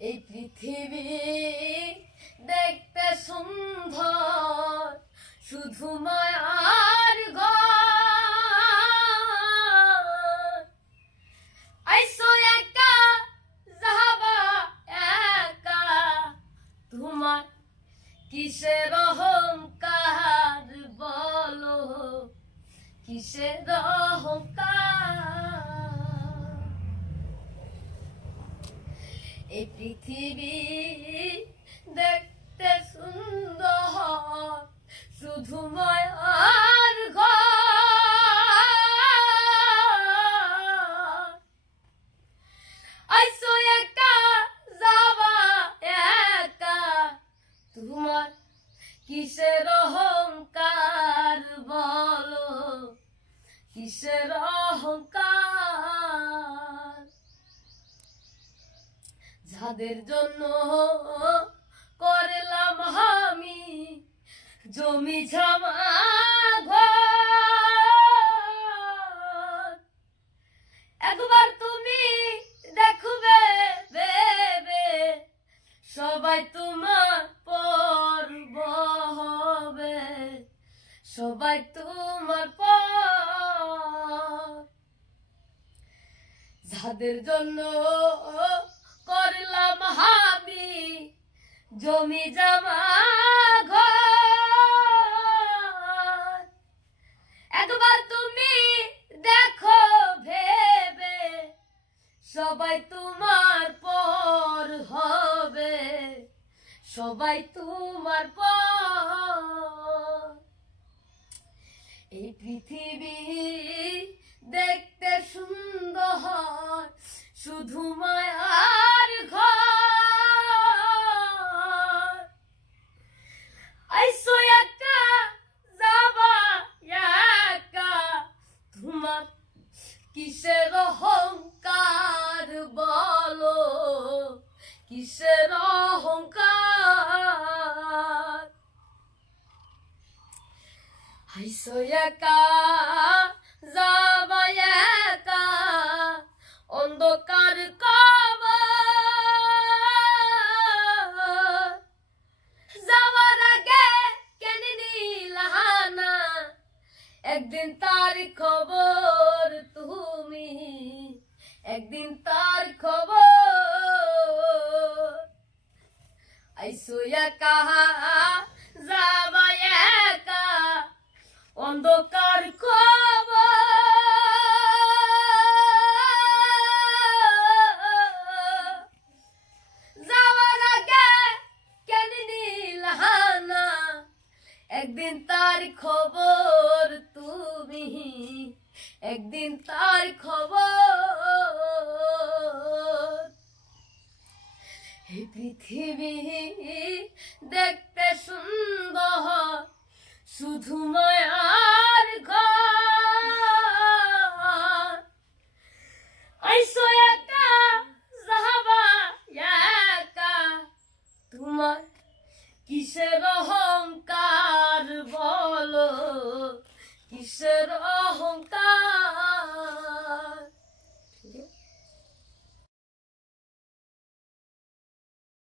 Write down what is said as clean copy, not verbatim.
এই পৃথিবী দেখতে সুন্দর, শুধু মায়ার ঘর। আইসো একা যাবা একা, তোমার কিসের অহংকার বলো, কিসের অহংকার। এই পৃথিবী দেখতে সুন্দর, শুধু মায়ার ঘর। আইসো একা যাবা একা, তোমার কিসের অহংকার বলো, কিসের অহংকার। যাদের জন্য করলাম আমি জমি জমা ঘর, একবার তুমি দেখবে ভেবে সবাই তোমার পরব হবে, সবাই তোমার পর। যাদের জন্য করলাম আমি জমি জমা ঘর, একবার তুমি দেখো ভেবে সবাই তোমার পর হবে, সবাই তোমার পর। এই পৃথিবী দেখতে সুন্দর, শুধু মায়ার ঘর। আইসো একা যাবা একা, তোমার কিসের অহংকার বলো, কিসের অহংকার। আইসো একা যাবা একা, অন্ধকার কবর। যাওয়ার আগে কেন নিলা না, একদিন তার খবর তুমি, একদিন তার খবর। আইসো একা যাবা একা, অন্ধকার কবর। যাওয়ার আগে কেন নিলা না, একদিন তার খবর তুমি, একদিন তার খবর। এই পৃথিবী দেখতে সুন্দর, শুধু মায়ার ঘর। আইসো একা যাবা একা, তোমার কিসের অহংকার বলো, কিসের